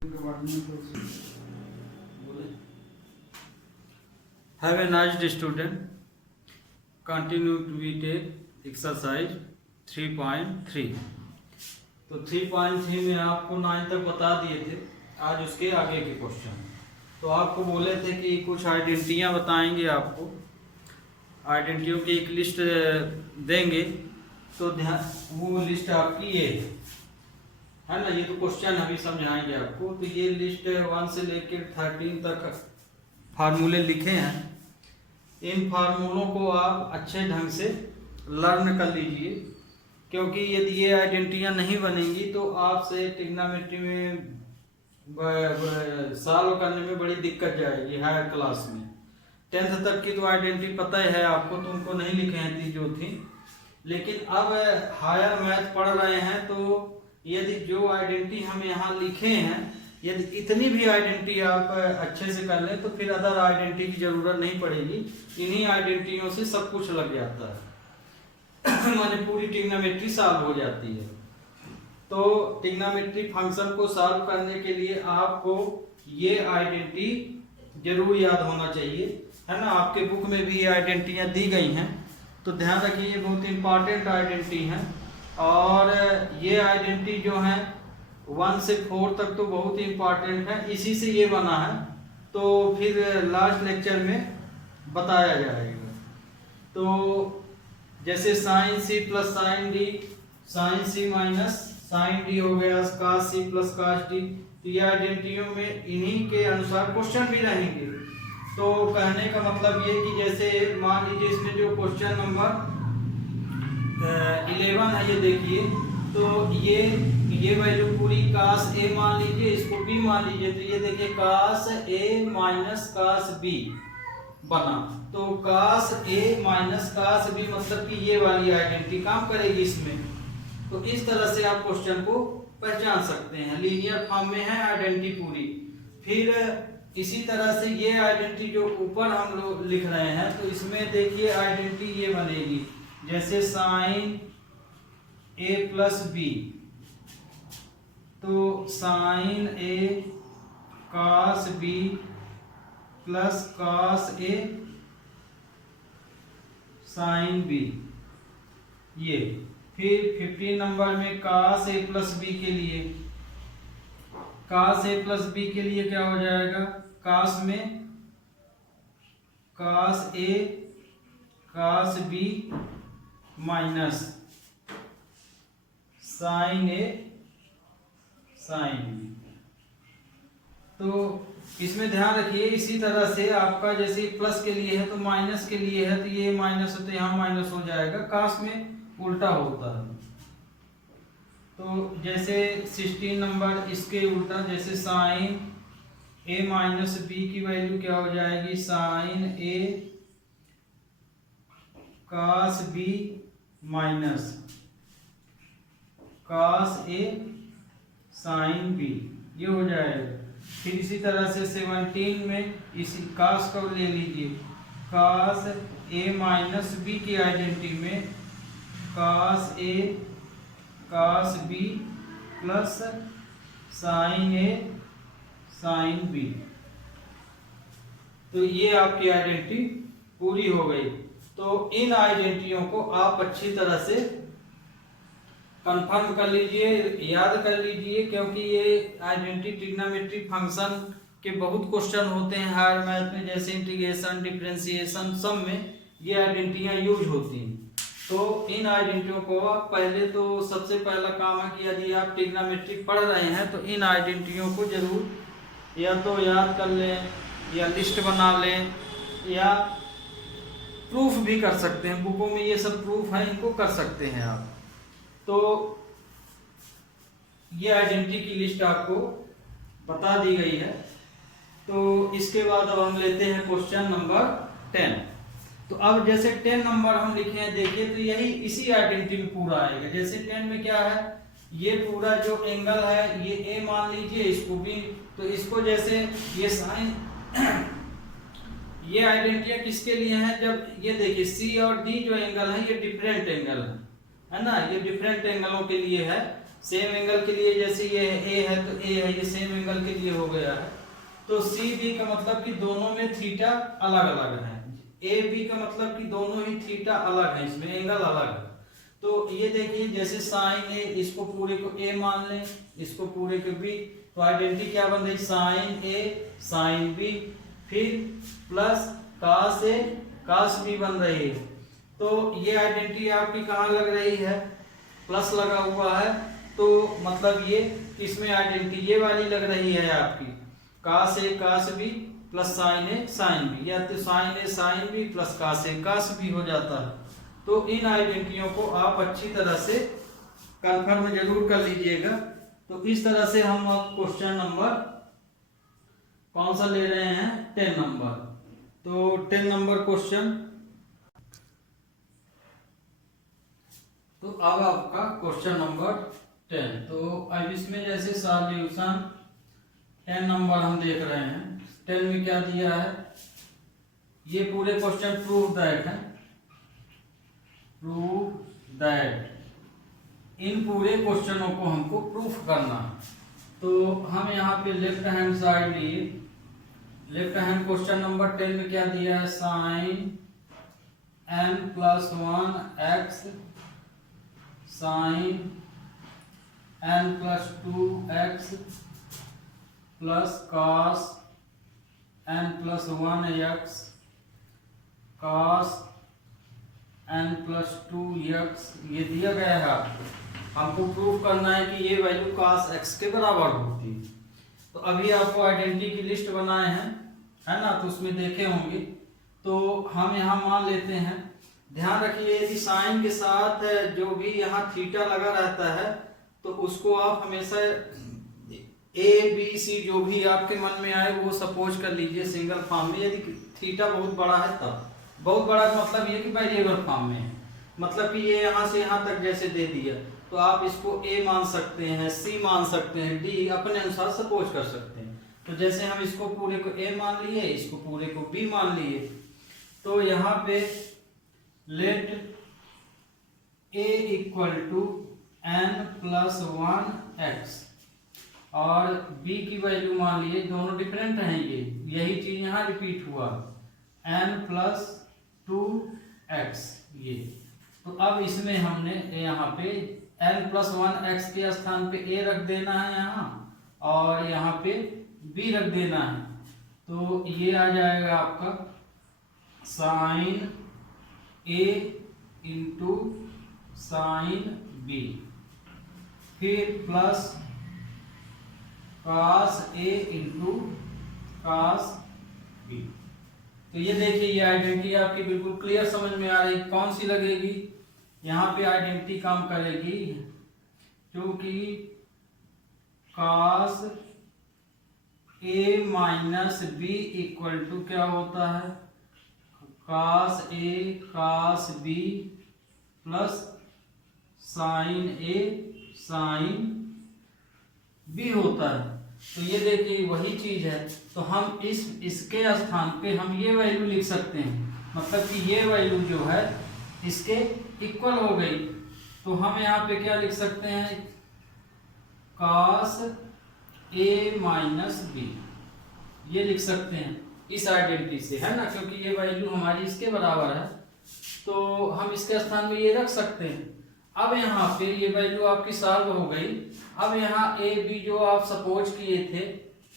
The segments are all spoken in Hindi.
Have a nice day, student. Continue to be take exercise 3.3. तो 3.3 में आपको 9 तक बता दिए थे, आज उसके आगे के क्वेश्चन। तो आपको बोले थे कि कुछ आइडेंटिटियाँ बताएंगे, आपको आइडेंटिटियों की एक लिस्ट देंगे, तो ध्यान वो लिस्ट आपकी ये है ना। ये तो क्वेश्चन अभी समझाएंगे आपको। तो ये लिस्ट 1 से लेकर 13 तक फार्मूले लिखे हैं। इन फार्मूलों को आप अच्छे ढंग से लर्न कर लीजिए, क्योंकि यदि ये आइडेंटिटियाँ नहीं बनेंगी तो आपसे ट्रिग्नोमेट्री में सॉल्व करने में बड़ी दिक्कत जाएगी हायर क्लास में। 10th तक की तो आइडेंटिटी पता ही है आपको, तो उनको नहीं लिखे हैं थी जो थी। लेकिन अब हायर मैथ पढ़ रहे हैं, तो यदि जो आइडेंटिटी हम यहाँ लिखे हैं, यदि इतनी भी आइडेंटिटी आप अच्छे से कर लें तो फिर अदर आइडेंटिटी की जरूरत नहीं पड़ेगी। इन्हीं आइडेंटिटियों से सब कुछ लग जाता है माने पूरी ट्रिग्नोमेट्री सॉल्व हो जाती है। तो ट्रिग्नोमेट्री फंक्शन को सॉल्व करने के लिए आपको ये आइडेंटिटी जरूर याद होना चाहिए, है ना। आपके बुक में भी ये आइडेंटिटियाँ दी गई हैं, तो ध्यान रखिए, ये बहुत इंपॉर्टेंट आइडेंटिटी हैं। और ये आइडेंटिटी जो है 1 से 4 तक तो बहुत ही इंपॉर्टेंट है, इसी से ये बना है। तो फिर लास्ट लेक्चर में बताया जाएगा। तो जैसे साइन सी प्लस साइन डी, साइन सी माइनस साइन डी हो गया, कास सी प्लस कास डी। तो ये आइडेंटिटियों में इन्हीं के अनुसार क्वेश्चन भी रहेंगे। तो कहने का मतलब ये कि जैसे मान लीजिए इसमें जो क्वेश्चन नंबर 11 है, ये देखिए, तो ये वैल्यू पूरी कास ए मान लीजिए, इसको बी मान लीजिए। तो ये देखिए कास ए माइनस कास बी बना। तो कास ए माइनस कास बी मतलब कि ये वाली आइडेंटिटी काम करेगी इसमें। तो इस तरह से आप क्वेश्चन को पहचान सकते हैं। लीनियर फॉर्म में है आइडेंटिटी पूरी। फिर इसी तरह से ये आइडेंटिटी जो ऊपर हम लोग लिख रहे हैं, तो इसमें देखिए आइडेंटिटी ये बनेगी, जैसे साइन ए प्लस बी, तो साइन ए कास बी प्लस कास ए साइन बी। ये फिर 15 नंबर में कास ए प्लस बी के लिए, कास ए प्लस बी के लिए क्या हो जाएगा, कास में कास ए कास बी माइनस साइन ए साइन बी। तो इसमें ध्यान रखिए, इसी तरह से आपका जैसे प्लस के लिए है तो माइनस के लिए है, तो ये माइनस है तो यहाँ माइनस हो जाएगा। कास में उल्टा होता है। तो जैसे 16 नंबर इसके उल्टा, जैसे साइन ए माइनस बी की वैल्यू क्या हो जाएगी, साइन ए कास बी माइनस कास ए साइन बी, ये हो जाएगा। फिर इसी तरह से 17 में इसी कास को ले लीजिए, कास ए माइनस बी की आइडेंटिटी में कास ए कास बी प्लस साइन ए साइन बी। तो ये आपकी आइडेंटिटी पूरी हो गई। तो इन आइडेंटिटियों को आप अच्छी तरह से कंफर्म कर लीजिए, याद कर लीजिए, क्योंकि ये आइडेंटिटी ट्रिग्नोमेट्री फंक्शन के बहुत क्वेश्चन होते हैं हायर मैथ में, जैसे इंटीग्रेशन डिफरेंशिएशन सब में ये आइडेंटिटियाँ यूज होती हैं। तो इन आइडेंटिटियों को आप पहले तो सबसे पहला काम है कि यदि आप ट्रिग्नोमेट्री पढ़ रहे हैं तो इन आइडेंटिटियों को जरूर या तो याद कर लें, या लिस्ट बना लें, या प्रूफ भी कर सकते हैं। बुकों में ये सब प्रूफ है, इनको कर सकते हैं आप। तो ये आइडेंटिटी की लिस्ट आपको बता दी गई है। तो इसके बाद अब हम लेते हैं क्वेश्चन नंबर 10। तो अब जैसे 10 नंबर हम लिखे हैं, देखिए, तो यही इसी आइडेंटिटी में पूरा आएगा। जैसे 10 में क्या है, ये पूरा जो एंगल है ये ए मान लीजिए, इसको भी, तो इसको जैसे ये साइन ये आइडेंटिटी किसके लिए है, जब ये देखिए सी और डी जो एंगल है ये डिफरेंट एंगल है ना, ये डिफरेंट एंगलों के लिए है। सेम एंगल के लिए जैसे ये ए है तो ए है, ये सेम एंगल के लिए हो गया है। तो सी बी का मतलब कि दोनों में थीटा अलग अलग है, ए बी का मतलब कि दोनों ही थीटा अलग है, इसमें एंगल अलग है। तो ये देखिए जैसे साइन ए, इसको पूरे को ए मान लें, इसको पूरे को बी, तो आइडेंटिटी क्या बन रही, साइन ए साइन बी, फिर प्लस कास ए कास बी बन रही है। तो ये आइडेंटिटी आपकी कहाँ लग रही है, प्लस लगा हुआ है, तो मतलब ये इसमें आइडेंटिटी ये वाली लग रही है आपकी कास ए कास बी प्लस साइन ए साइन बी, या तो साइन ए साइन बी प्लस कास ए कास बी हो जाता है। तो इन आइडेंटिटियों को आप अच्छी तरह से कंफर्म जरूर कर लीजिएगा। तो इस तरह से हम क्वेश्चन नंबर कौन सा ले रहे हैं, 10 नंबर। तो 10 नंबर क्वेश्चन, तो अब आपका क्वेश्चन नंबर 10। तो अब इसमें जैसे सॉल्यूशन 10 नंबर हम देख रहे हैं, 10 में क्या दिया है, ये पूरे क्वेश्चन प्रूव दैट है, प्रूव दैट, इन पूरे क्वेश्चनों को हमको प्रूफ करना है। तो हम यहाँ पे लेफ्ट हैंड साइड लिए, लेफ्ट हैंड क्वेश्चन नंबर 10 में क्या दिया है, sine n+1 x sine n+2 x plus cos n+1 x cos n+2 x, ये दिया गया है आपको। हमको प्रूफ करना है कि ये वैल्यू cos x के बराबर होती है। तो अभी आपको आइडेंटिटी की लिस्ट बनाए हैं, है ना, तो उसमें देखे होंगे। तो हम यहाँ मान लेते हैं, ध्यान रखिए यदि साइन के साथ जो भी यहाँ थीटा लगा रहता है तो उसको आप हमेशा ए बी सी जो भी आपके मन में आए वो सपोज कर लीजिए सिंगल फॉर्म में। यदि थीटा बहुत बड़ा है तब, बहुत बड़ा मतलब ये कि वेरिएबल फॉर्म में है, मतलब कि ये यहाँ से यहाँ तक जैसे दे दिया तो आप इसको ए मान सकते हैं, सी मान सकते हैं, डी अपने अनुसार सपोज कर सकते हैं। तो जैसे हम इसको पूरे को ए मान लिए, इसको पूरे को बी मान लिए, तो यहाँ पे let a equal to n+1 x और b की वैल्यू मान लिए, दोनों डिफरेंट हैं, ये यही चीज यहाँ रिपीट हुआ, n+2 x ये। तो अब इसमें हमने यहाँ पे n+1 x के स्थान पे a रख देना है यहाँ, और यहाँ पे b रख देना है। तो ये आ जाएगा आपका sine a into sine b, फिर plus cos a into cos b। तो ये देखिए ये आइडेंटिटी आपकी बिल्कुल क्लियर समझ में आ रही, कौन सी लगेगी, यहाँ पे आइडेंटिटी काम करेगी क्योंकि cos a minus b equal to क्या होता है, cos a cos b plus sine a sine b होता है। तो ये देखिए वही चीज है, तो हम इसके स्थान पे हम ये वैल्यू लिख सकते हैं, मतलब कि ये वैल्यू जो है इसके इक्वल हो गई। तो हम यहाँ पे क्या लिख सकते हैं, cos a माइनस b, ये लिख सकते हैं इस आइडेंटिटी से, है ना, क्योंकि ये वैल्यू हमारी इसके बराबर है तो हम इसके स्थान में ये रख सकते हैं। अब यहाँ पे ये वैल्यू आपकी सॉल्व हो गई। अब यहाँ ए बी जो आप सपोज किए थे,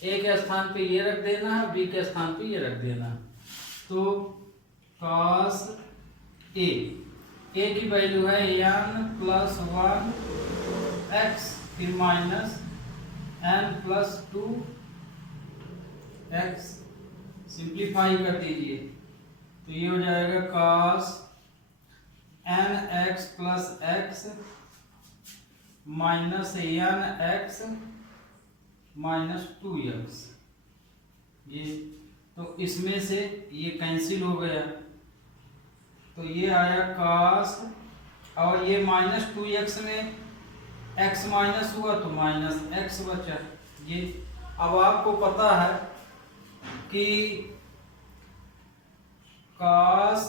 ए के स्थान पे ये रख देना है, बी के स्थान पे ये रख देना है। तो cos a की वैल्यू है n+1 x, फिर माइनस n+2 x, सिंप्लीफाई कर दीजिए तो ये हो जाएगा cos nx plus x minus nx minus 2x, ये तो इसमें से ये कैंसिल हो गया, तो ये आया cos, और ये माइनस 2x में x माइनस हुआ तो माइनस x बचा। ये अब आपको पता है कि cos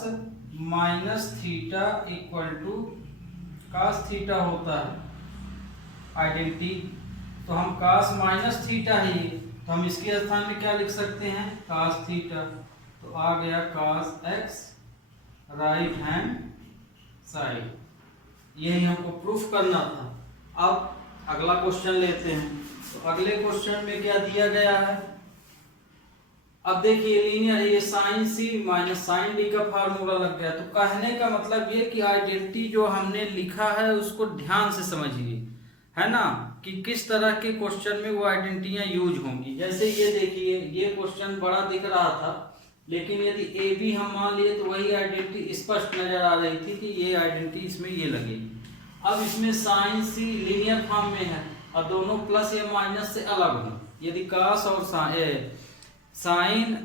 minus theta equal to cos theta होता है, आइडेंटिटी, तो हम cos माइनस थीटा है ये, तो हम इसके स्थान में क्या लिख सकते हैं, cos थीटा। तो आ गया cos x right hand side. यही हमको प्रूफ करना था। अब अगला क्वेश्चन लेते हैं। तो अगले क्वेश्चन में क्या दिया गया है, अब देखिए लीनियर, ये साइन सी माइनस साइन डी का फार्मूला लग गया। तो कहने का मतलब ये कि आइडेंटिटी जो हमने लिखा है उसको ध्यान से समझिए, है ना, कि किस तरह के क्वेश्चन में वो आइडेंटिटियां यूज होंगी। जैसे ये देखिए, ये क्वेश्चन बड़ा दिख रहा था, लेकिन यदि ए बी हम मान लिए तो वही आइडेंटिटी स्पष्ट नजर आ रही थी कि ये आइडेंटिटी इसमें ये लगेगी। अब इसमें साइन सी लीनियर फॉर्म में है और दोनों प्लस या माइनस से अलग हो। यदि cos और साइन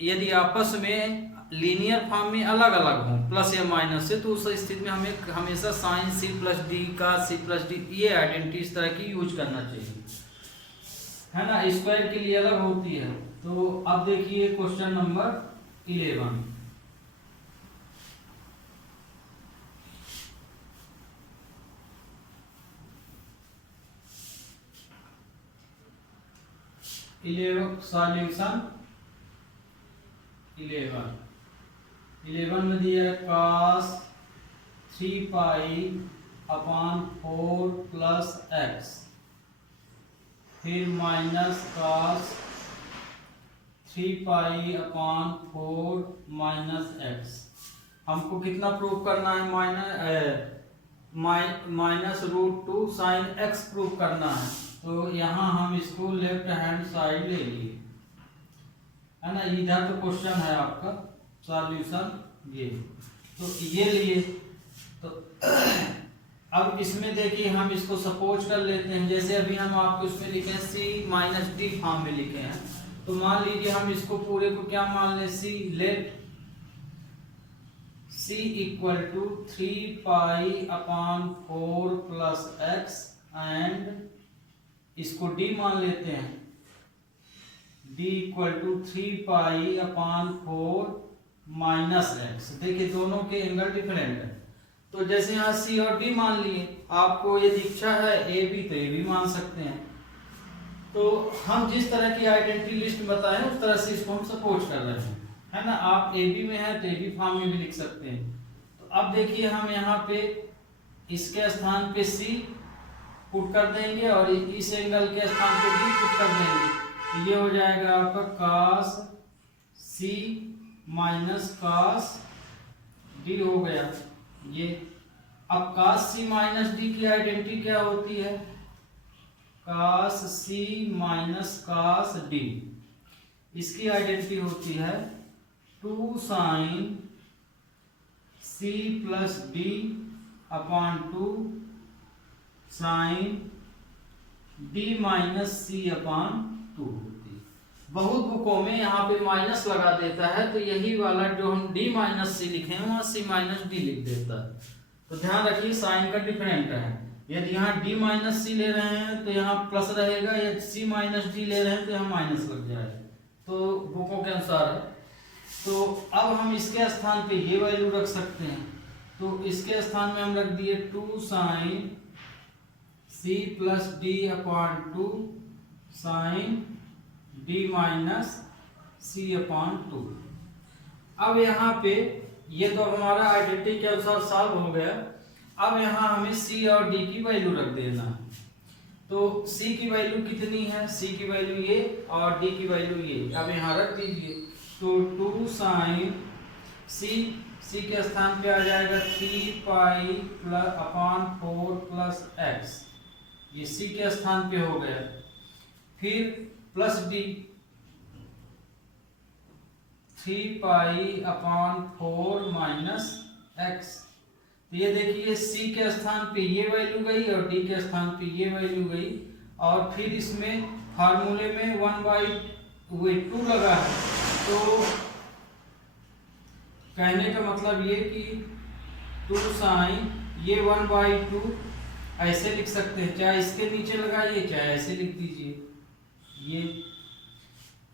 यदि आपस में लीनियर फॉर्म में अलग अलग हों प्लस या माइनस से, तो उस स्थिति में हमें हमेशा साइन सी प्लस डी का सी प्लस डी ये आइडेंटिटी इस तरह की यूज करना चाहिए, है ना, स्क्वायर के लिए अलग होती है। तो अब देखिए क्वेश्चन नंबर 11। सॉल्यूशन 11 में दिया है cos 3 pi upon 4 plus x, फिर minus cos 3 pi upon 4 minus x. हमको कितना प्रूव करना है, माइनस √2 साइन एक्स प्रूव करना है। तो यहाँ हम इसको लेफ्ट हैंड साइड ले लिए, है ना, इधर तो क्वेश्चन है आपका सॉल्यूशन ये, तो ये लिए। तो अब इसमें देखिए हम इसको सपोज कर लेते हैं। जैसे अभी हम आपको इसमें लिखे हैं सी माइनस डी फॉर्म में लिखे हैं, तो मान लीजिए हम इसको पूरे को क्या मान लें, C, let C equal to 3 pi upon 4 plus x and इसको डी मान लेते हैं, D equal to 3 pi upon 4 minus x. देखिए दोनों के एंगल डिफरेंट है, तो जैसे यहाँ सी और डी मान लिए, आपको यदि इच्छा है ए बी तो ए बी मान सकते हैं। तो हम जिस तरह की आइडेंटिटी लिस्ट बताएं उस तरह से इसको हम सपोज कर रहे हैं, है ना। आप ए बी में है तो ए बी फॉर्म में भी लिख सकते हैं। तो अब देखिए हम यहाँ पे इसके स्थान पे सी पुट कर देंगे और इस एंगल के स्थान पे डी पुट कर देंगे, तो ये हो जाएगा आपका cos सी माइनस cos डी हो गया ये। अब cos सी माइनस डी की आइडेंटिटी क्या होती है, cos सी माइनस cos डी, इसकी आइडेंटिटी होती है 2 साइन सी plus D upon 2 sine D minus C upon 2 होती है। बहुत बुकों में यहाँ पे माइनस लगा देता है, तो यही वाला जो हम डी माइनस सी लिखे हैं वहाँ सी माइनस डी लिख देता है। तो ध्यान रखिए साइन का डिफरेंट है, यदि यहाँ डी माइनस सी ले रहे हैं तो यहाँ प्लस रहेगा, यदि सी माइनस डी ले रहे हैं तो यहाँ माइनस लग जाएगा, तो बुकों के अनुसार है। तो अब हम इसके स्थान पे ये वैल्यू रख सकते हैं, तो इसके स्थान में हम रख दिए 2 साइन सी plus D upon 2 sine D minus C upon 2। अब यहाँ पे ये तो हमारा आइडेंटिटी के अनुसार सॉल्व हो गया। अब यहाँ हमें सी और डी की वैल्यू रख देना है। तो सी की वैल्यू कितनी है, सी की वैल्यू ये और डी की वैल्यू ये, अब यहाँ रख दीजिए। तो 2 साइन सी के स्थान पे आ जाएगा 3 पाई अपॉन 4 प्लस एक्स, ये सी के स्थान पे हो गया। फिर plus D 3 pi upon 4 minus x. तो ये देखिए सी के स्थान पे ये वैल्यू गई और डी के स्थान पे ये वैल्यू गई, और फिर इसमें फार्मूले में 1/2 लगा है। तो कहने का मतलब ये कि 2 साइन ये 1/2 ऐसे लिख सकते हैं, चाहे इसके नीचे लगाइए चाहे ऐसे लिख दीजिए ये।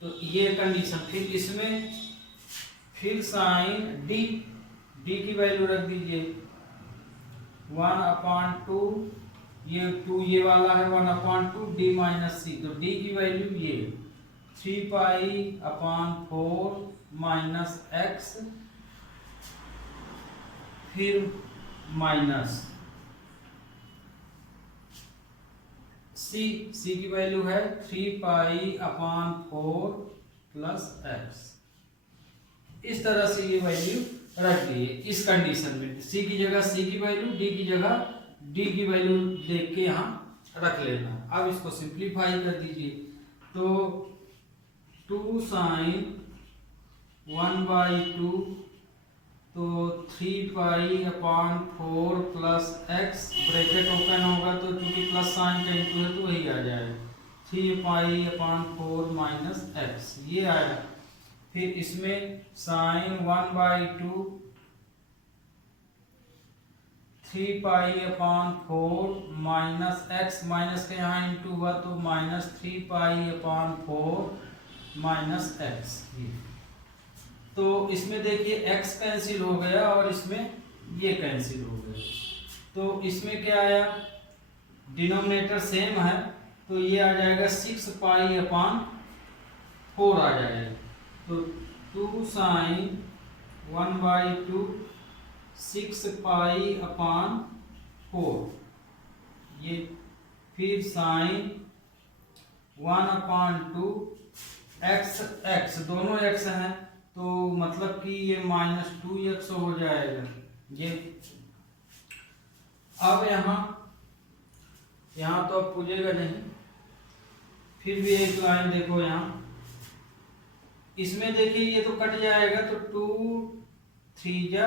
तो ये कंडीशन, फिर इसमें फिर साइन डी की वैल्यू रख दीजिए 1/2 ये 2 ये वाला है 1/2 d माइनस सी, तो d की वैल्यू ये 3π/4 माइनस एक्स, फिर माइनस सी, सी की वैल्यू है 3π/4 प्लस एक्स। इस तरह से ये वैल्यू रख दी है इस कंडीशन में, सी की जगह सी की वैल्यू, डी की जगह डी की वैल्यू देख के यहाँ रख लेना। अब इसको सिंप्लीफाई कर दीजिए, तो 2 sin 1/2 तो 3π/4 प्लस एक्स, ब्रैकेट ओपन होगा तो चूंकि प्लस साइन का इंटू है तो वही आ जाएगा 3π/4 माइनस एक्स, ये आया। फिर इसमें साइन 1/2 3π/4 माइनस एक्स, माइनस के यहाँ इंटू हुआ तो माइनस 3π/4 माइनस एक्स। तो इसमें देखिए x कैंसिल हो गया और इसमें ये कैंसिल हो गया, तो इसमें क्या आया, डिनोमिनेटर सेम है तो ये आ जाएगा 6π/4 आ जाएगा। तो 2 sin 1/2 6π/4, ये फिर साइन 1/2 x दोनों x हैं तो मतलब कि ये -2x हो जाएगा ये। अब यहाँ तो अब पूछेगा नहीं, फिर भी एक लाइन देखो यहाँ, इसमें देखिए ये तो कट जाएगा तो 2 3 जा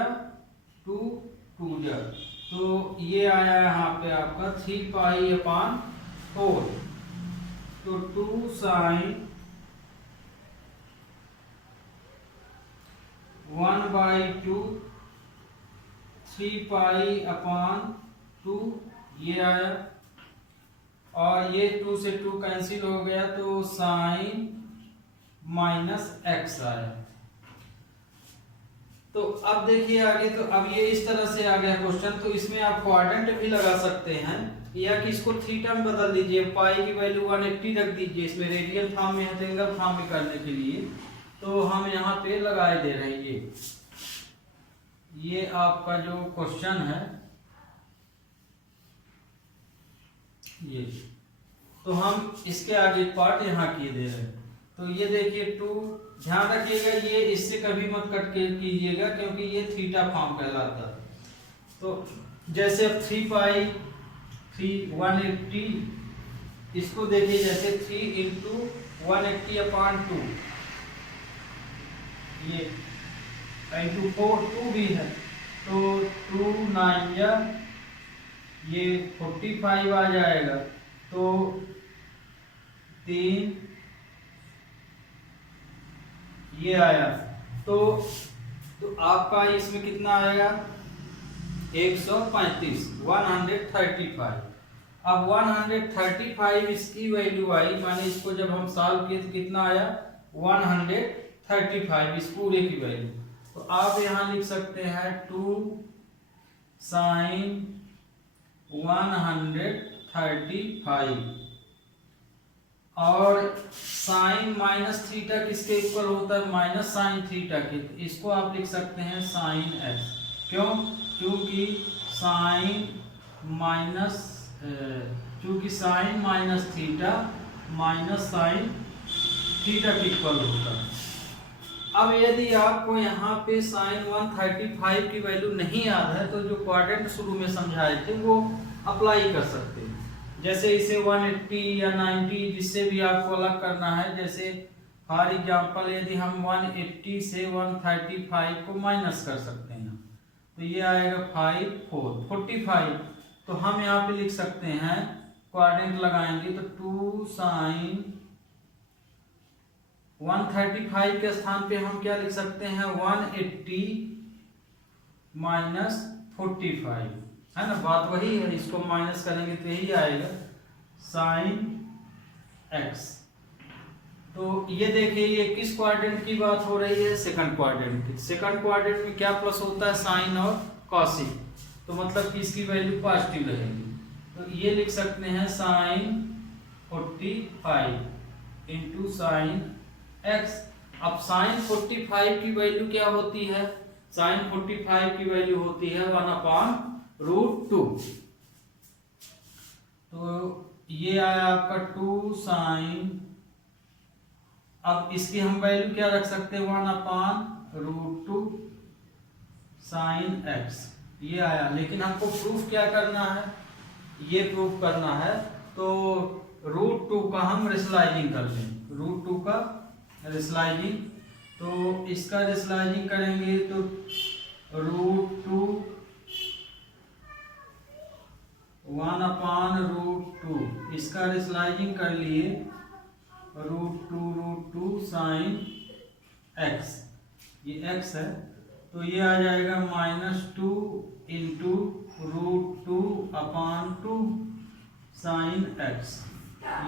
2 2 जा, तो ये आया यहाँ पे आपका 3π/4, तो 2 sin 1/2 3π/2 ये आया, और ये 2 से 2 कैंसिल हो गया तो साइन -x आया। तो अब देखिए आगे, तो अब ये इस तरह से आ गया क्वेश्चन, तो इसमें आप क्वाड्रेंट भी लगा सकते हैं या कि इसको थीटा में बदल दीजिए, पाई की वैल्यू 180 रख दीजिए, इसमें रेडियल फॉर्म में है तो एंगल फॉर्म में करने के लिए तो हम यहाँ पे लगाए दे रहे हैं। ये आपका जो क्वेश्चन है ये, तो हम इसके आगे पार्ट यहाँ किए दे रहे हैं। तो ये देखिए 2, ध्यान रखिएगा ये इससे कभी मत कट के कीजिएगा क्योंकि ये थीटा फॉर्म कहलाता है। तो जैसे अब 3 इसको देखिए, जैसे 3 × 180/2 ये इंटू 4 2 भी है तो 2 9 या ये 45 आ जाएगा, तो 3 ये आया, तो आपका इसमें कितना आएगा 135 135। अब 135 इसकी वैल्यू आई, माने इसको जब हम सॉल्व किए तो कितना आया 135 इस पूरे की वैल्यू। तो आप यहां लिख सकते हैं 2 sin 135, और साइन -थीटा किसके इक्वल होता है, -sin थीटा के, तो इसको आप लिख सकते हैं sin x। क्यों, क्योंकि साइन -थीटा -sin थीटा के इक्वल होता है। अब यदि आपको यहाँ पे sin 135 की वैल्यू नहीं याद है तो जो क्वाड्रेंट शुरू में समझाए थे वो अप्लाई कर सकते हैं, जैसे इसे 180 या 90 जिससे भी आपको अलग करना है। जैसे फॉर एग्जांपल यदि हम 180 से 135 को माइनस कर सकते हैं तो ये आएगा 5 4 45, तो हम यहाँ पे लिख सकते हैं क्वाड्रेंट लगाएंगे तो 2 sin 135 के स्थान पे हम क्या लिख सकते हैं 180 - 45, है ना, बात वही है, इसको माइनस करेंगे तो यही आएगा sin x। तो ये देखिए ये किस क्वाड्रेंट की बात हो रही है, सेकंड क्वाड्रेंट की। सेकंड क्वाड्रेंट में क्या प्लस होता है साइन और कॉसिक, तो मतलब कि इसकी वैल्यू पॉजिटिव रहेगी। तो ये लिख सकते हैं साइन 45 इंटू साइन एक्स। अब साइन 45 की वैल्यू क्या होती है? साइन 45 की वैल्यू होती है 1/√2। तो ये आया आपका 2 साइन। अब इसकी हम वैल्यू क्या रख सकते हैं? 1/√2 साइन एक्स, ये आया। लेकिन हमको प्रूफ क्या करना है? ये प्रूफ करना है तो √2 का हम रेशनलाइजिंग कर लें। √2 का रेशनलाइजिंग, तो इसका रेशनलाइजिंग करेंगे तो √2 1/√2, इसका रेशनलाइजिंग कर लिए √2 साइन एक्स, ये एक्स है तो ये आ जाएगा -2 इंटू √2/2 साइन एक्स,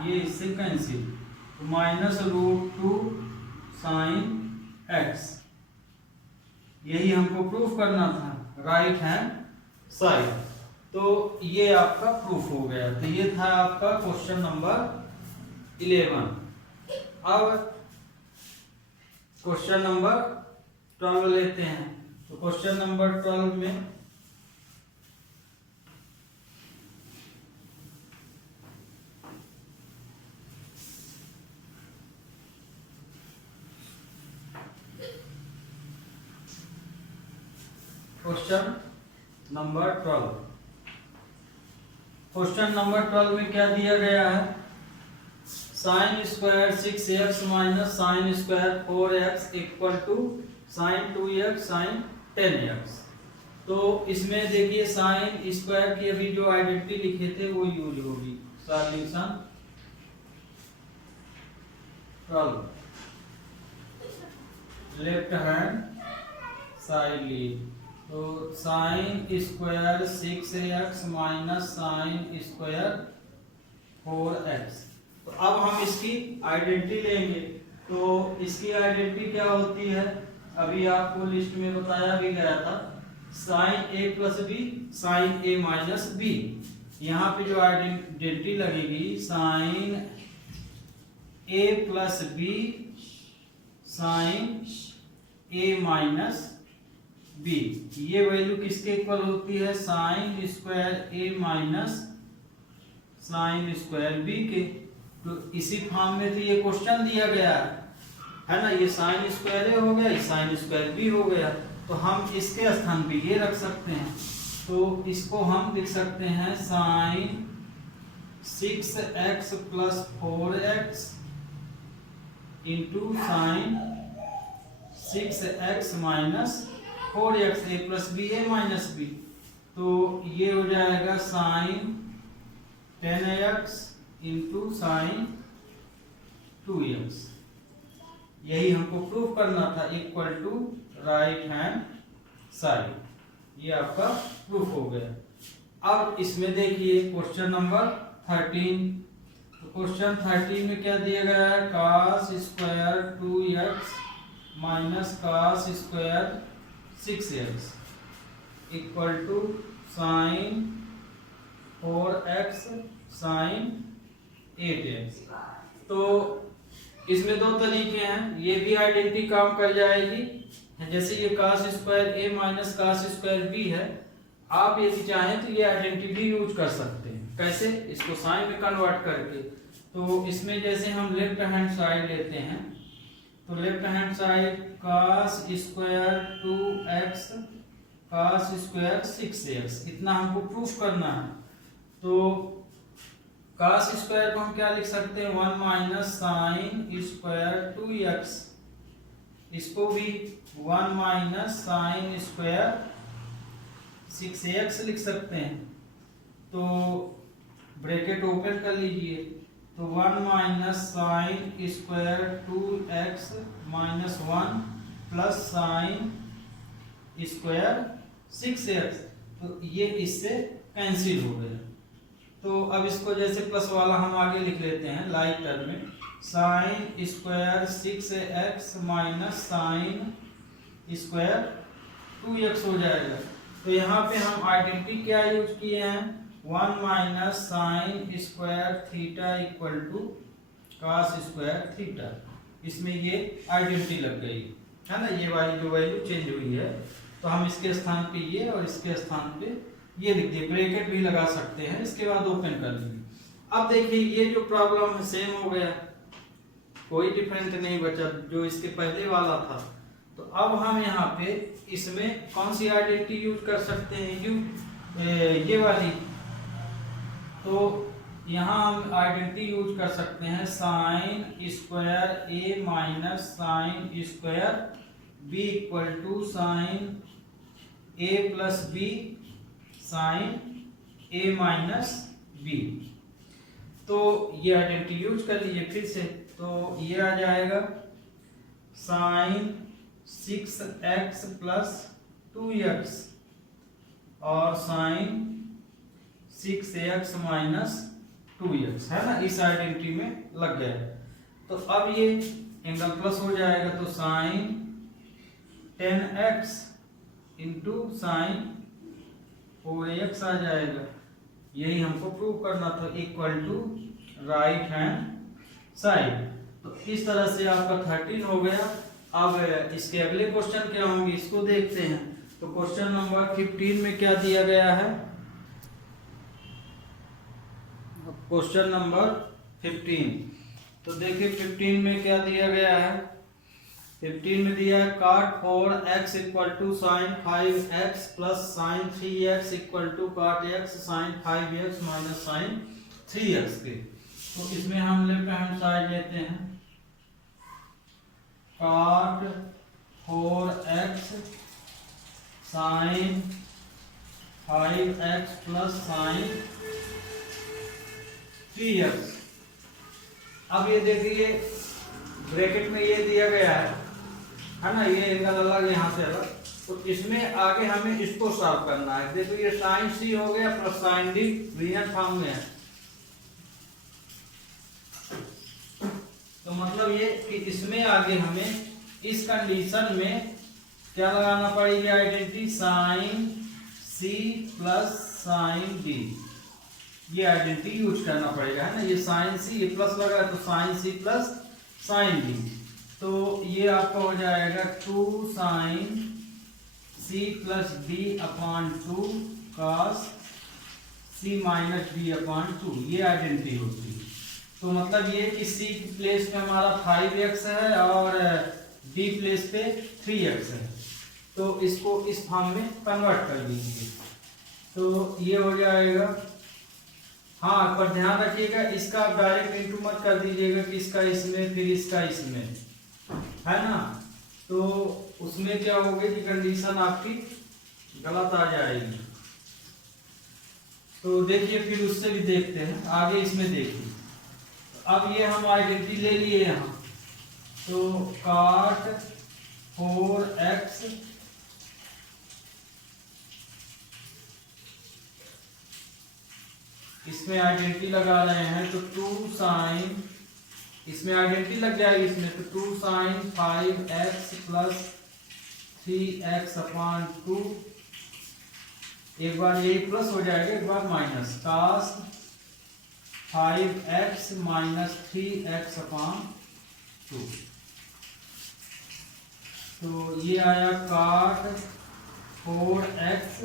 ये इससे कैंसिल, -√2 साइन एक्स। यही हमको प्रूफ करना था, राइट हैंड साइड। तो ये आपका प्रूफ हो गया। तो ये था आपका क्वेश्चन नंबर 11। अब क्वेश्चन नंबर 12 लेते हैं। तो क्वेश्चन नंबर 12 में क्वेश्चन नंबर 12 में क्या दिया गया है? Sine square 6x minus sine square 4x equal to sine 2x sine 10x। तो इसमें देखिए साइन स्क्वायर की अभी जो आइडेंटिटी लिखे थे वो यूज होगी। सॉल्यूशन 12 लेफ्ट हैंड साइड लिए, तो sign square 6x minus sine square 4x। तो अब हम इसकी आइडेंटिटी लेंगे। तो इसकी आइडेंटिटी क्या होती है? अभी आपको लिस्ट में बताया भी गया था, sine a plus b sine a minus b. यहाँ पे जो आइडेंटिटी लगेगी sine a plus b sine a minus b, ये वैल्यू किसके इक्वल होती है? Sine square a minus sine square b के। तो इसी फॉर्म में तो ये क्वेश्चन दिया गया है ना, ये साइन स्क्वायर ए हो गया, ये साइन स्क्वायर बी हो गया। तो हम इसके स्थान पे ये रख सकते हैं। तो इसको हम लिख सकते हैं sine 6x plus 4x into sine 6x minus 4x, a plus b a minus b. तो ये हो जाएगा sign 10x into sine 2x। यही हमको प्रूफ करना था, equal to right hand side. ये आपका प्रूफ हो गया। अब इसमें देखिए क्वेश्चन नंबर 13। तो क्वेश्चन 13 में क्या दिया गया है? cos square 2x minus cos square 6x equal to sine 4x sine 8x। तो इसमें दो तरीके हैं, ये भी आइडेंटिटी काम कर जाएगी। जैसे ये cos square a minus cos square b है, आप यदि चाहें तो ये आइडेंटिटी भी यूज कर सकते हैं। कैसे? इसको साइन में कन्वर्ट करके। तो इसमें जैसे हम लेफ्ट हैंड साइड लेते हैं, तो left hand side cos square 2x cos square 6x, इतना हमको प्रूफ करना है। तो cos स्क्वायर को हम क्या लिख सकते हैं? 1 माइनस साइन स्क्वायर 2x, इसको भी 1 माइनस साइन स्क्वायर 6x लिख सकते हैं। तो ब्रैकेट ओपन कर लीजिए, तो 1 minus sine square 2x minus 1 plus sign square 6x, तो ये इससे कैंसिल हो गया। तो अब इसको जैसे प्लस वाला हम आगे लिख लेते हैं लाइक टर्म में, sign square 6x minus sine square 2x हो जाएगा। तो यहाँ पे हम आइडेंटिटी क्या यूज किए हैं? 1 minus sine square theta equal to cos square theta. इसमें ये आइडेंटिटी लग गई है ना, ये वाली जो वैल्यू चेंज हुई है, तो हम इसके स्थान पे ये और इसके स्थान पे ये लिख दिए, ब्रैकेट भी लगा सकते हैं, इसके बाद ओपन कर लीजिए। अब देखिए ये जो प्रॉब्लम है सेम हो गया, कोई डिफरेंट नहीं बचा जो इसके पहले वाला था। तो अब हम यहाँ पे इसमें कौन सी आइडेंटिटी यूज कर सकते हैं, ये वाली। तो यहाँ हम आइडेंटिटी यूज कर सकते हैं sine square a minus sine square b equal to sine a plus b sine a minus b. तो ये आइडेंटिटी यूज कर लीजिए फिर से। तो ये आ जाएगा साइन 6x प्लस 2x और साइन 6x माइनस 2x, है ना, इस आइडेंटिटी में लग गया। तो अब ये एंगल प्लस हो जाएगा, तो sign 10x into sine 4x आ जाएगा। यही हमको प्रूव करना था, equal to right hand side. तो इस तरह से आपका 13 हो गया। अब इसके अगले क्वेश्चन क्या होंगे इसको देखते हैं। तो क्वेश्चन नंबर 15 में क्या दिया गया है, क्वेश्चन नंबर 15। तो देखिए 15 में क्या दिया गया है। 15 में दिया है cot 4x equal to sine 5x plus sine 3x equal to cot x sine 5x minus sine 3x के। तो इसमें हम लेफ्ट हैंड साइड लेते हैं, cot 4x sign 5x plus sine 3x। अब ये देखिए ब्रैकेट में ये दिया गया है ना, ये एंगल अलग यहाँ से अलग। तो इसमें आगे हमें इसको सॉल्व करना है। देखो ये साइन सी हो गया plus sine D real form में है। तो मतलब ये कि इसमें आगे हमें इस कंडीशन में क्या लगाना पड़ेगी आइडेंटिटी, साइन सी प्लस साइन डी, ये आइडेंटिटी यूज करना पड़ेगा, है ना। ये साइन सी, ये प्लस लगा तो साइन सी प्लस साइन डी। तो ये आपका हो जाएगा 2 साइन सी plus D upon 2 cos C minus D upon 2, ये आइडेंटिटी होती है। तो मतलब ये कि सी की प्लेस पे हमारा 5x है और डी प्लेस पे 3x है। तो इसको इस फॉर्म में कन्वर्ट कर लीजिए। तो ये हो जाएगा, हाँ पर ध्यान रखिएगा इसका आप डायरेक्ट इंटू मत कर दीजिएगा कि इसका इसमें फिर इसका इसमें, है ना। तो उसमें क्या होगा कि कंडीशन आपकी गलत आ जाएगी। तो देखिए फिर उससे भी देखते हैं आगे, इसमें देखिए। अब ये हम आइडेंटिटी ले लिए यहाँ। तो cot 4x इसमें आइडेंटिटी लगा रहे हैं, तो 2 साइन, इसमें आइडेंटिटी लग जाएगी इसमें, तो 2 sign 5x plus 3x upon 2, एक बार ये प्लस हो जाएगा एक बार minus, cos 5x minus 3x upon 2। तो ये आया cot 4x।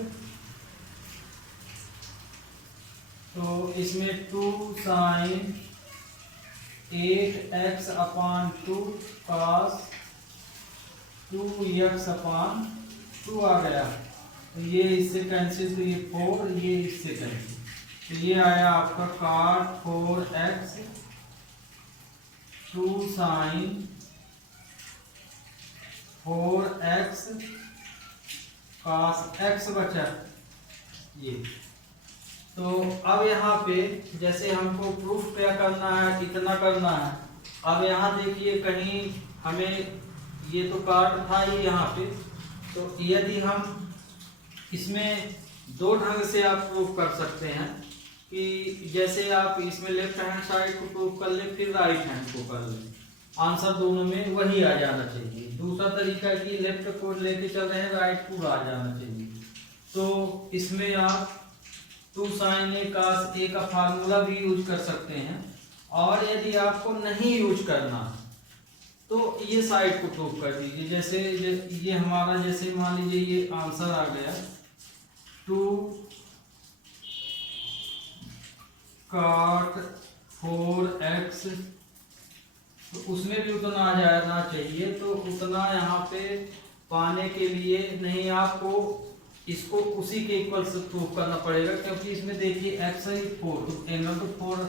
तो इसमें 2 sine 8x upon 2 cos 2x upon 2 आ गया। तो ये इससे कैंसिल, तो ये 4, ये इससे कैंसिल। तो ये आया आपका cot 4x 2 sign 4x cos x बचा ये। तो अब यहाँ पे जैसे हमको प्रूफ क्या करना है, कितना करना है। अब यहाँ देखिए कहीं हमें ये तो काट था ही यहाँ पे, तो यदि हम इसमें दो ढंग से आप प्रूफ कर सकते हैं कि जैसे आप इसमें लेफ्ट हैंड साइड को प्रूफ कर ले फिर राइट हैंड को कर ले, आंसर दोनों में वही आ जाना चाहिए। दूसरा तरीका कि लेफ्ट को लेके चल रहे हैं राइट पूरा आ जाना चाहिए। तो इसमें आप 2 sin a cos a का फार्मूला भी यूज कर सकते हैं। और यदि आपको नहीं यूज करना तो ये साइड को प्रूव कर दीजिए। जैसे ये हमारा, जैसे मान लीजिए ये आंसर आ गया 2 cot 4x, तो उसमें भी उतना आ जाना चाहिए। तो उतना यहाँ पे पाने के लिए नहीं, आपको इसको उसी के इक्वल से प्रूव करना पड़ेगा, क्योंकि इसमें देखिए x है 4, तो एंगल तो 4,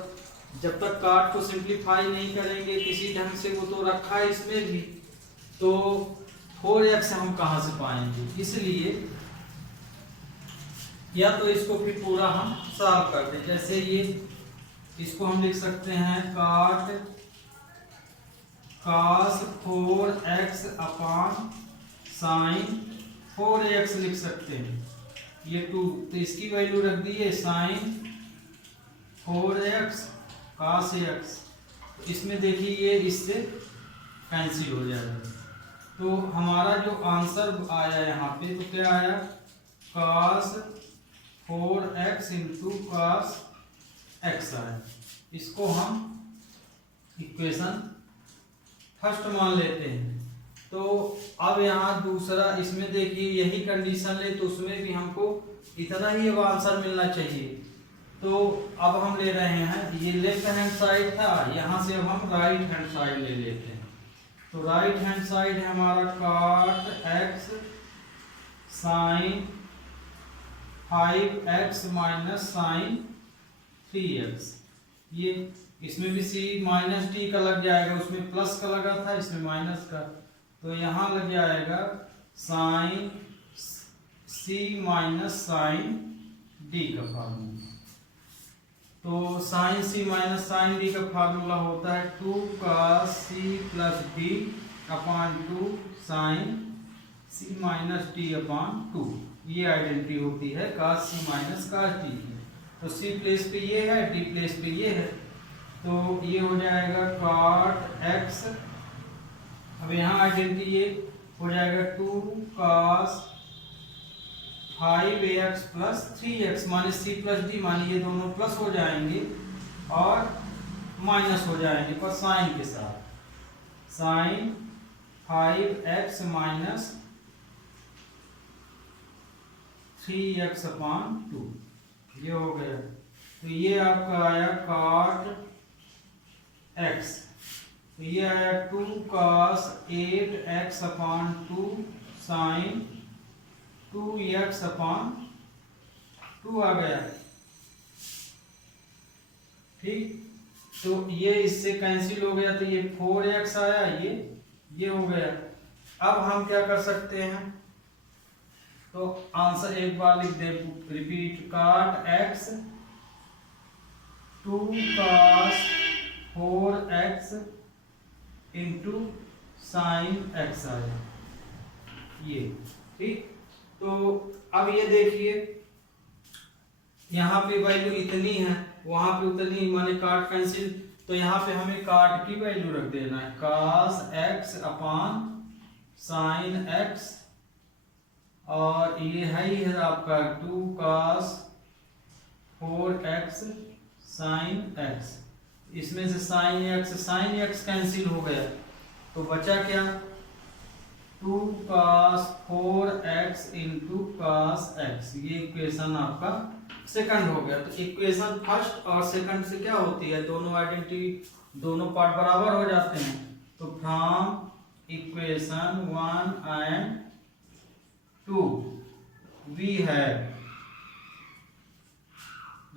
जब तक काट को सिंप्लीफाई नहीं करेंगे किसी ढंग से, वो तो रखा है इसमें भी, तो 4x हम कहाँ से पाएंगे। इसलिए या तो इसको फिर पूरा हम सॉल्व कर दें। जैसे ये इसको हम लिख सकते हैं काट cos 4x upon sine 4x लिख सकते हैं। ये 2, तो इसकी वैल्यू रख दिए साइन 4x cos x, तो इसमें देखिए ये इससे कैंसिल हो जाएगा। तो हमारा जो आंसर आया यहाँ पे, तो क्या आया cos 4x into cos x आया। इसको हम इक्वेशन फर्स्ट मान लेते हैं। तो अब यहाँ दूसरा, इसमें देखिए यही कंडीशन ले तो उसमें भी हमको इतना ही अब आंसर मिलना चाहिए। तो अब हम ले रहे हैं, ये लेफ्ट हैंड साइड था, यहाँ से अब हम राइट हैंड साइड ले लेते हैं। तो राइट हैंड साइड है हमारा cot x sine 5x minus sine 3x। ये इसमें भी c माइनस डी का लग जाएगा, उसमें प्लस का लगा था, इसमें माइनस का, तो यहाँ लग जाएगा sine c minus sine d का फार्मूला। तो sine c minus sine d का फार्मूला होता है 2 cos c plus d upon 2 sine c minus d upon 2। ये आइडेंटिटी होती है cos c minus cos d की। तो c प्लेस पे ये है, d प्लेस पे ये है, तो ये हो जाएगा cot x। अब यहाँ आइडेंटिटी ये हो जाएगा 2 cos 5x प्लस 3x माने c प्लस डी, माने ये दोनों प्लस हो जाएंगे और माइनस हो जाएंगे पर साइन के साथ, sign 5x minus 3x upon 2, ये हो गया। तो ये आपका आया cot x, तो ये आया 2 cos 8x upon 2 sine 2x upon 2 आ गया। ठीक, तो ये इससे कैंसिल हो गया, तो ये 4x आया, ये हो गया। अब हम क्या कर सकते हैं, तो आंसर एक बार लिख दे, repeat cot x 2 cos 4x into sine x आया ये। ठीक, तो अब ये देखिए यहाँ पे वैल्यू इतनी है, वहां पे उतनी, माने काट कैंसिल, तो यहाँ पे हमें काट की वैल्यू रख देना है cos x upon sine x, और ये है ही है आपका 2 cos 4x साइन x। इसमें से साइन x कैंसिल हो गया, तो बचा क्या 2 cos 4x into cos x। ये इक्वेशन आपका सेकंड हो गया। तो इक्वेशन फर्स्ट और सेकंड से क्या होती है, दोनों आइडेंटिटी, दोनों पार्ट बराबर हो जाते हैं। तो from equation 1 and 2 we have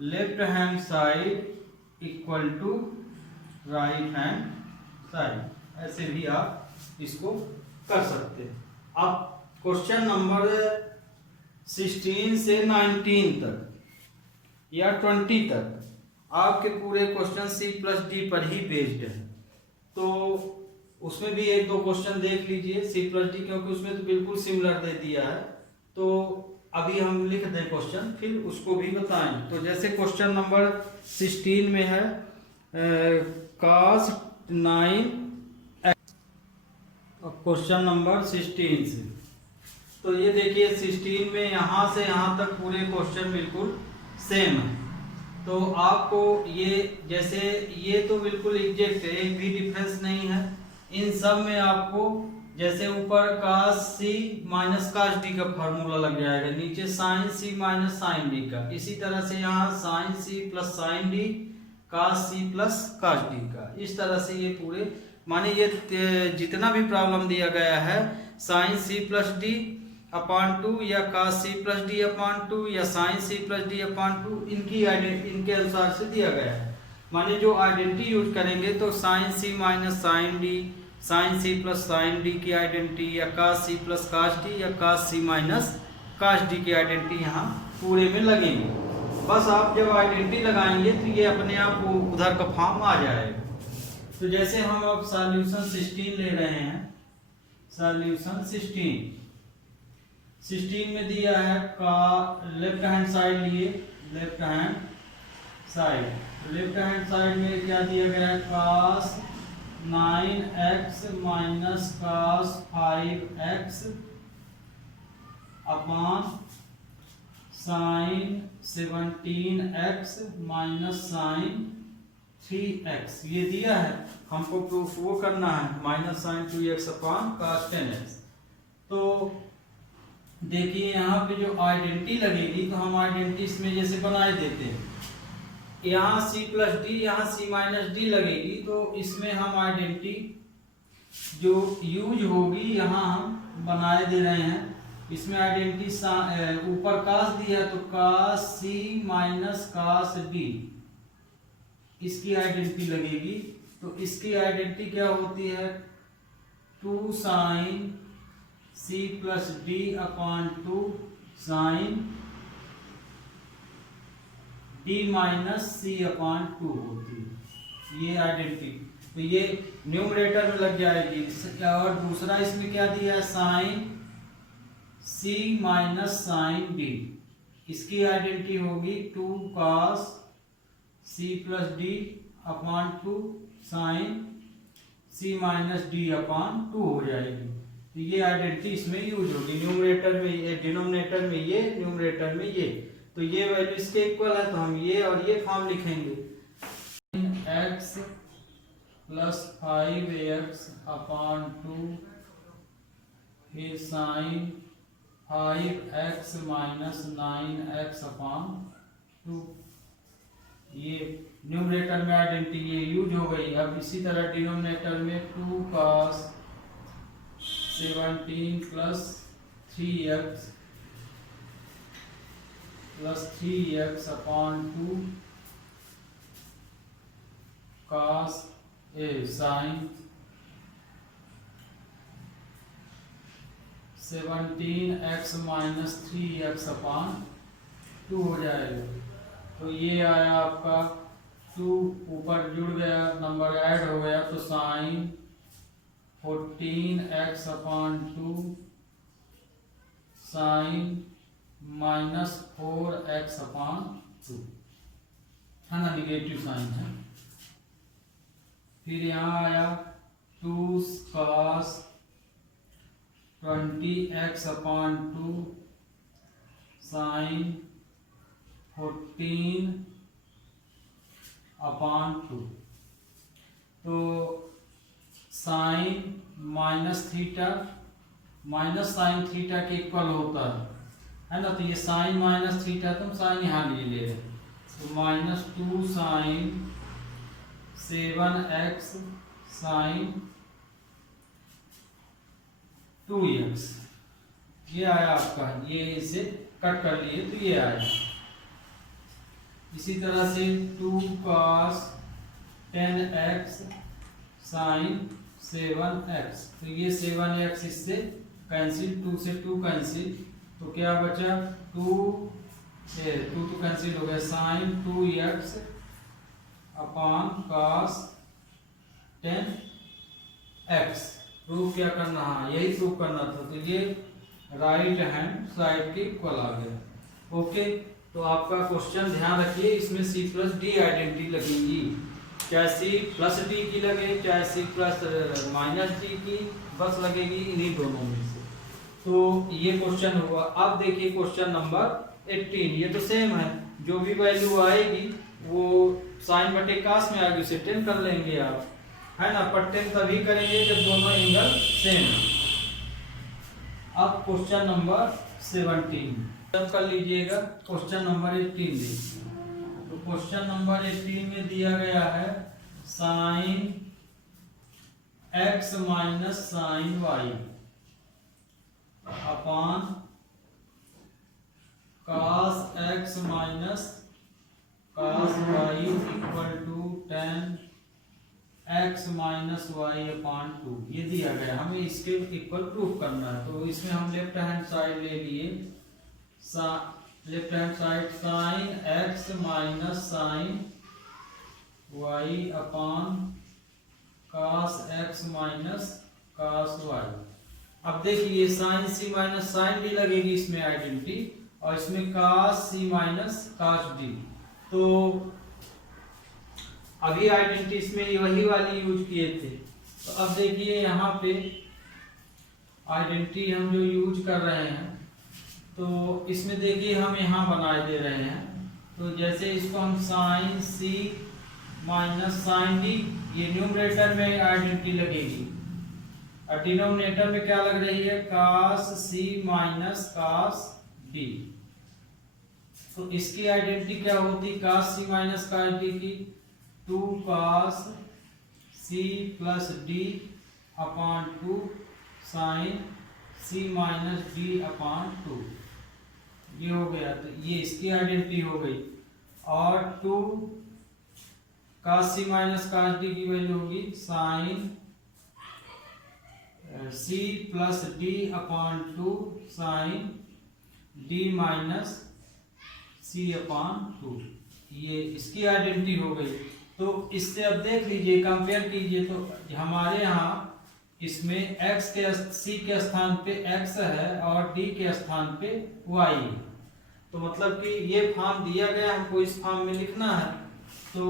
left hand side equal to right hand side. ऐसे भी आप इसको कर सकते हैं। अब क्वेश्चन नंबर 16 से 19 तक या 20 तक आपके पूरे क्वेश्चन C प्लस डी पर ही बेस्ड है, तो उसमें भी एक दो क्वेश्चन देख लीजिए C प्लस डी, क्योंकि उसमें तो बिल्कुल सिमिलर दे दिया है। तो अभी हम लिख दें क्वेश्चन, फिर उसको भी बताएं। तो जैसे क्वेश्चन नंबर 16 में है cos 9, क्वेश्चन नंबर 16 से, तो ये देखिए 16 में यहाँ से यहाँ तक पूरे क्वेश्चन बिल्कुल सेम है। तो आपको ये जैसे ये तो बिल्कुल एग्जैक्ट है, एक भी डिफरेंस नहीं है। इन सब में आपको जैसे ऊपर cos c minus cos d का फार्मूला लग जाएगा, नीचे sin c minus sin d का, इसी तरह से यहाँ sin c plus sin d cos c plus cos d का। इस तरह से ये पूरे माने ये जितना भी प्रॉब्लम दिया गया है sin c plus d upon 2 या cos c plus d upon 2 या sin c plus d upon 2 इनके अनुसार से दिया गया है। माने जो आइडेंटिटी यूज करेंगे तो sin c minus sin d, sin c plus sin d की आइडेंटिटी, या cos c plus cos d, या cos c minus cos d की आइडेंटिटी यहाँ पूरे में लगेंगे। बस आप जब आइडेंटिटी लगाएंगे तो ये अपने आप उधर का फॉर्म आ जाएगा। तो जैसे हम अब सॉल्यूशन 16 ले रहे हैं, सॉल्यूशन 16 में दिया है का लेफ्ट हैंड साइड लिए, left hand side, left hand side में क्या दिया गया है cos 9x minus cos 5x upon sin 17x minus sin 3x ये दिया है। हमको प्रूफ वो करना है minus sin 2x upon cos 10x। तो देखिए यहाँ पे जो आइडेंटिटी लगेगी तो हम आइडेंटिटी इसमें जैसे बनाए देते हैं, यहाँ c प्लस डी, यहाँ c माइनस डी लगेगी, तो इसमें हम आइडेंटिटी जो यूज होगी यहाँ हम बनाए दे रहे हैं। इसमें आइडेंटिटी ऊपर cos दिया तो cos c minus cos d, इसकी आइडेंटिटी लगेगी। तो इसकी आइडेंटिटी क्या होती है 2 sin c plus D upon 2 sin d minus c upon 2 होती है ये आइडेंटिटी। तो ये न्यूमरेटर में लग जाएगी। और दूसरा इसमें क्या दिया है sin c minus sin d, इसकी आइडेंटिटी होगी 2 cos c plus d upon 2 sin c minus d upon 2 हो जाएगी। तो ये आइडेंटिटी इसमें यूज होगी, न्यूमरेटर में ये, डिनोमिनेटर में ये, न्यूमरेटर में ये। तो ये वैल्यू इसके इक्वल है तो हम ये और ये फॉर्म लिखेंगे, x प्लस 5x अपॉन 2 फिर sin 5x minus 9x upon 2। ये न्यूमरेटर में आइडेंटिटी ये यूज हो गई। अब इसी तरह डिनोमिनेटर में 2 cos 17 plus 3x plus 3x upon 2 cos sin 17x minus 3x upon 2 हो जाएगा। तो ये आया आपका 2, ऊपर जुड़ गया, नंबर ऐड हो गया, तो sin 14x upon 2 sin minus 4x upon 2 है ना, निगेटिव साइन है। फिर यहाँ आया 2 cos 20x upon 2 sin 14 upon 2। तो sine minus theta minus sine theta के इक्वल होता है ना। तो ये साइन माइनस थीटा, तो हम साइन यहाँ ले रहे हैं, तो minus 2 sign 7x sign 2x ये आया आपका। ये इसे कट कर लिए तो ये आया। इसी तरह से 2 cos 10x साइन 7x, तो ये 7x इससे कैंसिल, 2 से 2 कैंसिल, तो क्या बचा 2 तो कैंसिल हो गया, sign 2x upon cos 10x। Proof क्या करना, हाँ यही प्रूफ करना था। तो ये राइट हैंड साइड के इक्वल आ गया। ओके, तो आपका क्वेश्चन ध्यान रखिए, इसमें c प्लस डी आइडेंटिटी लगेगी, चाहे c प्लस डी की लगे चाहे c प्लस माइनस डी की, बस लगेगी इन्हीं दोनों में से। तो ये क्वेश्चन हुआ। अब देखिए क्वेश्चन नंबर 18, ये तो सेम है। जो भी वैल्यू आएगी वो साइन बटे कास में आएगी, उसे 10 कर लेंगे आप, है ना। पर 10 तभी करेंगे जब दोनों एंगल सेम है। अब क्वेश्चन नंबर 17 कर लीजिएगा। क्वेश्चन नंबर 18 देखिए। तो क्वेश्चन नंबर 18 में दिया गया है sine x minus sine y upon cos x minus cos y equal to tan x minus y upon 2 ये दिया गया, हमें इसके इक्वल प्रूफ करना है। तो इसमें हम लेफ्ट हैंड साइड ले लिए, left hand side sine x minus sine y upon cos x minus cos y। अब देखिए sine c minus sine d लगेगी इसमें आइडेंटिटी, और इसमें cos c minus cos d। तो अभी आइडेंटिटी इसमें वही वाली यूज किए थे। तो अब देखिए यहाँ पे आइडेंटिटी हम जो यूज कर रहे हैं, तो इसमें देखिए हम यहाँ बनाए दे रहे हैं। तो जैसे इसको हम साइन सी माइनस साइन डी, ये न्यूमरेटर में आइडेंटिटी लगेगी, और डिनोमिनेटर में क्या लग रही है, cos सी माइनस cos डी। तो इसकी आइडेंटिटी क्या होती, cos सी माइनस cos डी की 2 cos c plus D upon 2 sine c minus D upon 2, ये हो गया। तो ये इसकी आइडेंटिटी हो गई। और 2 cos c minus cos d की वैल्यू होगी sine c plus D upon 2 sine d minus c upon 2, ये इसकी आइडेंटिटी हो गई। तो इससे अब देख लीजिए, कंपेयर कीजिए, तो हमारे यहाँ इसमें x के c के स्थान पे x है और d के स्थान पे y है। तो मतलब कि ये फॉर्म दिया गया, हमको इस फॉर्म में लिखना है। तो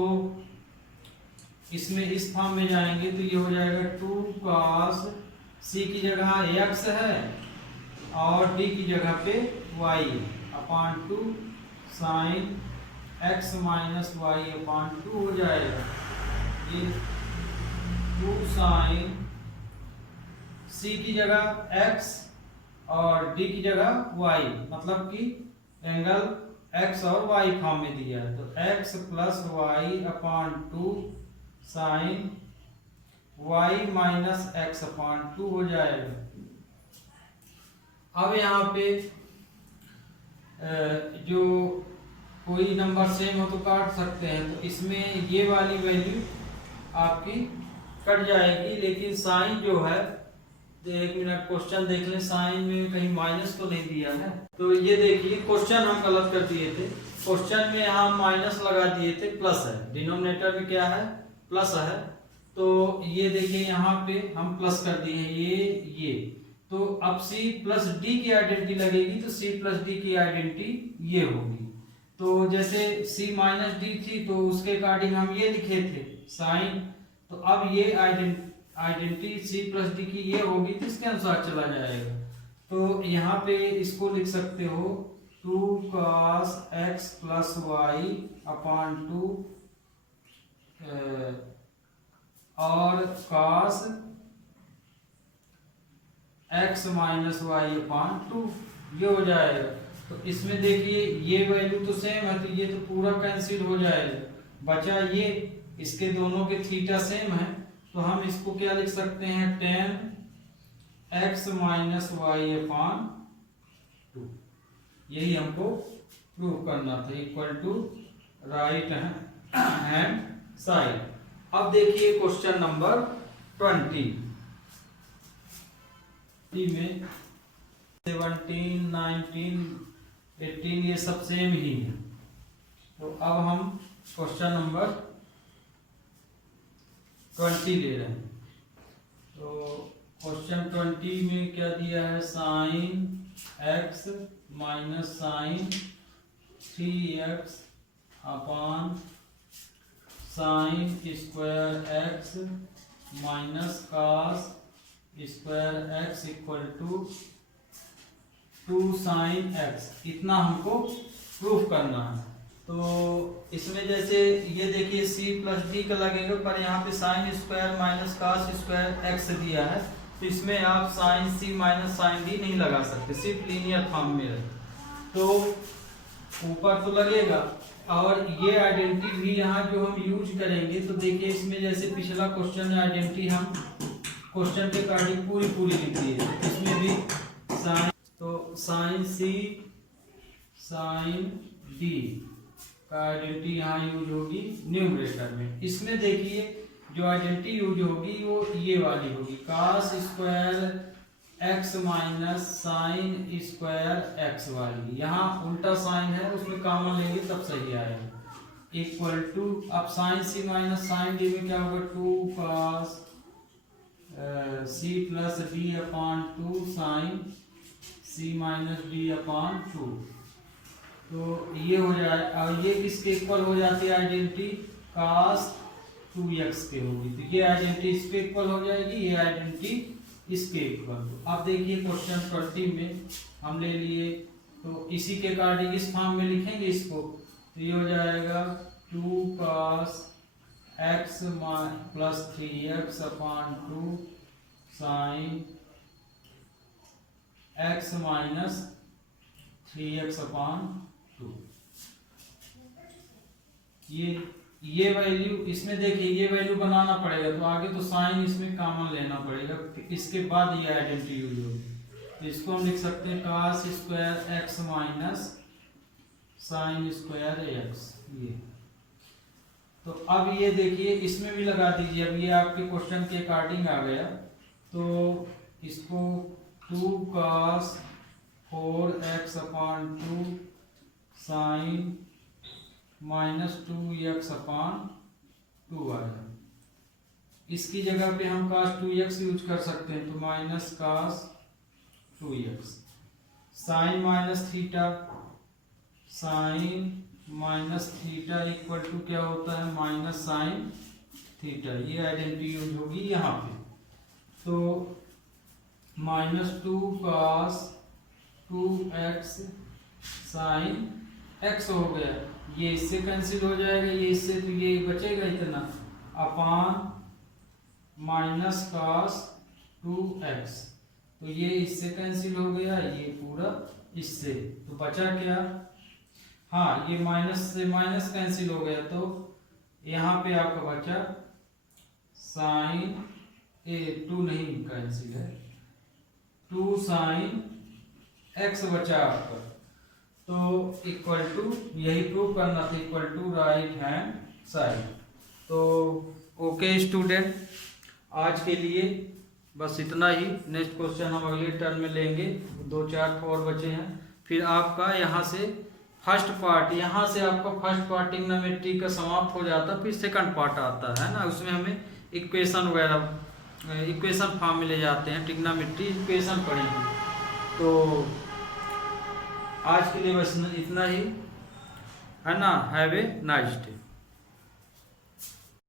इसमें इस फॉर्म में जाएंगे तो ये हो जाएगा 2 cos c की जगह x है और d की जगह पे y है upon 2 sine x minus y upon 2 हो जाएगा। ये 2 साइन c की जगह x और d की जगह y, मतलब कि एंगल x और y फॉर्म में दिया है। तो x plus y upon 2 sine y minus x upon 2 हो जाएगा। अब यहाँ पे जो कोई नंबर सेम हो तो काट सकते हैं, तो इसमें ये वाली वैल्यू आपकी कट जाएगी। लेकिन साइन जो है, तो 1 मिनट क्वेश्चन देख लें, साइन में कहीं माइनस तो नहीं दिया है। तो ये देखिए क्वेश्चन हम गलत कर दिए थे, क्वेश्चन में हम माइनस लगा दिए थे, प्लस है, डिनोमिनेटर में क्या है, प्लस है। तो ये देखिए यहाँ पे हम प्लस कर दिए हैं ये। तो अब c प्लस डी की आइडेंटिटी लगेगी, तो c प्लस डी की आइडेंटिटी ये होगी। तो जैसे c माइनस डी थी तो उसके अकॉर्डिंग हम ये लिखे थे साइन, तो अब ये आइडेंटिटी c प्लस डी की ये होगी, तो इसके अनुसार चला जाएगा। तो यहाँ पे इसको लिख सकते हो 2 cos x plus y upon 2 और cos x minus y upon 2, ये हो जाएगा। तो इसमें देखिए ये वैल्यू तो सेम है, तो ये तो पूरा कैंसिल हो जाएगा, बचा ये, इसके दोनों के थीटा सेम है। तो हम इसको क्या लिख सकते हैं, tan x minus y upon 2, यही हमको प्रूव करना था, equal to right hand side. अब देखिए क्वेश्चन नंबर 20 में 17, 19, 18 ये सब सेम ही है। तो अब हम क्वेश्चन नंबर 20 ले रहे हैं। तो क्वेश्चन 20 में क्या दिया है, sine x minus sine 3x upon sine square x minus cos square x equal to 2 sine x, इतना हमको प्रूफ करना है। तो इसमें जैसे ये देखिए सी प्लस डी का लगेगा, पर यहाँ पे sine square minus cos square x दिया है, तो इसमें आप साइन सी माइनस साइन डी नहीं लगा सकते, सिर्फ लीनियर फॉर्म में है। तो ऊपर तो लगेगा, और ये आइडेंटिटी भी यहाँ जो हम यूज करेंगे, तो देखिए इसमें जैसे पिछला क्वेश्चन में आइडेंटिटी हम क्वेश्चन के अकॉर्डिंग पूरी लिख दी है, इसमें भी साइन, तो साइन सी साइन डी का आइडेंटिटी यहाँ यूज होगी न्यूमरेटर में। इसमें देखिए जो आइडेंटिटी यूज होगी वो ये वाली होगी, cos square x minus sine square x वाली। यहाँ उल्टा साइन है, उसमें कॉमन लेंगे तब सही आएगा। इक्वल टू, अब साइन सी माइनस साइन डी में क्या होगा, 2 cos C plus D upon 2 sine सी माइनस डी अपॉन 2। तो ये हो जाए, और ये किसके इक्वल हो जाती है आइडेंटिटी, कास 2x के होगी, तो ये आइडेंटिटी इसके इक्वल हो जाएगी, ये आइडेंटिटी इसके इक्वल। अब देखिए क्वेश्चन 20 में हम ले लिए, तो इसी के अकॉर्डिंग इस फॉर्म में लिखेंगे इसको, तो ये हो जाएगा 2 cos x plus 3x upon 2 sine x minus 3x upon 2। ये वैल्यू इसमें देखिए, ये वैल्यू बनाना पड़ेगा, तो आगे तो साइन इसमें कॉमन लेना पड़ेगा, इसके बाद ये आइडेंटिटी यूज होगी। तो इसको हम लिख सकते हैं cos square x minus sine square x. ये तो अब ये देखिए इसमें भी लगा दीजिए, अब ये आपके क्वेश्चन के अकॉर्डिंग आ गया, तो इसको 2 cos 4x upon 2 sine minus 2x upon 2 आएगा। इसकी जगह पे हम कास 2x यूज कर सकते हैं, तो minus cos 2x sine minus theta, sine minus theta equal to क्या होता है, माइनस साइन थीटा। ये आइडेंटिटी यूज होगी यहाँ पे, तो -2 कास 2x साइन x हो गया, ये इससे कैंसिल हो जाएगा, ये इससे, तो ये बचेगा इतना अपॉन माइनस कास 2x, तो ये इससे कैंसिल हो गया, ये पूरा इससे, तो बचा क्या, हाँ ये माइनस से माइनस कैंसिल हो गया, तो यहाँ पे आपका बचा साइन 2 नहीं कैंसिल है, 2 साइन x बचा आपका, तो इक्वल टू, यही प्रूव करना था, equal to right hand side. तो ओके स्टूडेंट, आज के लिए बस इतना ही। नेक्स्ट क्वेश्चन हम अगले टर्म में लेंगे, 2-4 और बचे हैं। फिर आपका यहाँ से फर्स्ट पार्ट, यहाँ से आपका फर्स्ट पार्ट ट्रिग्नोमेट्री का समाप्त हो जाता है, फिर सेकंड पार्ट आता है ना, उसमें हमें इक्वेशन वगैरह, इक्वेशन फॉर्म में ले जाते हैं, ट्रिग्नोमेट्री इक्वेशन पढ़ेंगे। तो आज के लिए बस इतना ही है ना। Have a nice day.